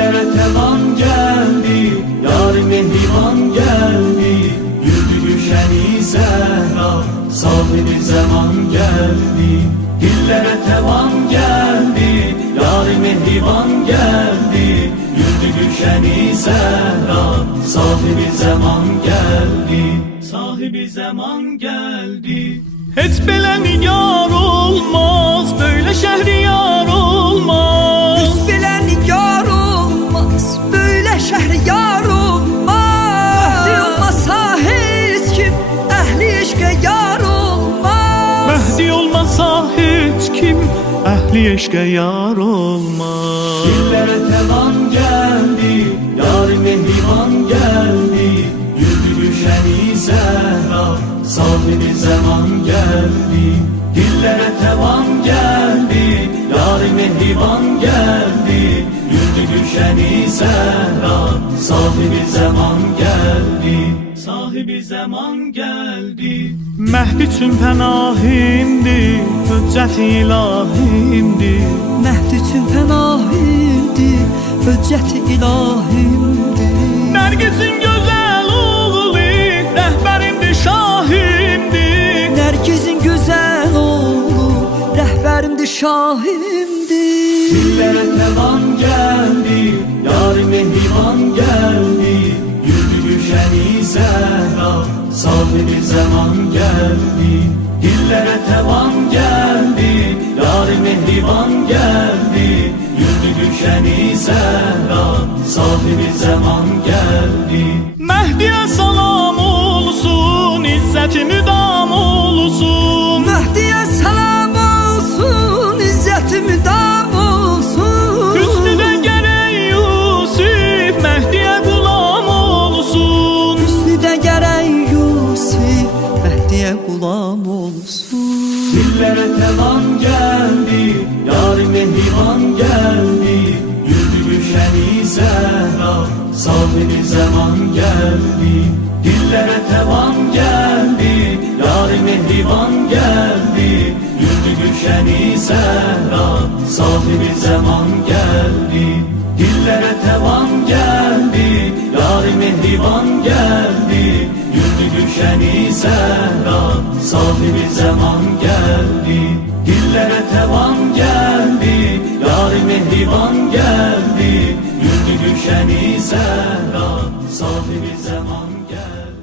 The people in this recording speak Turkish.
Dillere tevan geldi, yar-ı mehriban geldi. Güldü gülşen-i Zehra, sahibi zaman geldi. Dillere tevan geldi, yar-ı mehriban geldi. Güldü gülşen-i Zehra, sahibi zaman geldi. Sahibi zaman geldi. Hiç belə nigar olmaz, böyle şehriyar olmaz. Hiç belə nigar olmaz, böyle şehriyar olmaz. Mehdi olmasa hiç kim, ehli eşke yar olmaz. Mehdi olmasa hiç kim, ehli eşke yar olmaz. Dillere tevan geldi, yar-ı mehriban geldi. Güldü gülşen-i Zehra, sahibi zaman geldi. Dillere tevan geldi, yar-ı mehriban geldi. Güldü gülşen-i Zehra, sahibi zaman geldi. Sahibi zaman geldi. Mehdi üçün pənahimdir, hüccət-i ilahimdir. Mehdi üçün pənahimdir, hüccət-i ilahimdir. Nərgizin gözəl oğlu, rəhbərimdir, şahimdir. Nərgizin gözəl oğlu, rəhbərimdir, şahimdir. Dillere tevan geldi, yar-ı mehriban geldi. Güldü gülşen-i Zehra, sahibi zaman geldi. Dillere tevan geldi, yar-ı mehriban geldi. Güldü gülşen-i Zehra, sahibi zaman geldi. Mehdiyə salam olsun, izzəti müdam olsun. Mehdiyə salam olsun, izzəti müdam olsun. Hüsnüdə gərək Yusif, Mehdiyə qulam olsun. Hüsnüdə gərək Yusif, Mehdiyə qulam olsun. Dillere tevan geldi, yar-ı mehriban geldi. Güldü gülşen-i Zehra, sahibi zaman geldi. Dillere tevan geldi, yar-ı mehriban geldi. Güldü gülşen-i Zehra, sahibi zaman geldi. Dillere tevan geldi, yar-ı mehriban geldi. Güldü gülşen-i Zehra, sahibi zaman geldi. Dillere tevan geldi, yar-ı mehriban geldi. Güldü gülşen-i Zehra, sahibi zaman geldi.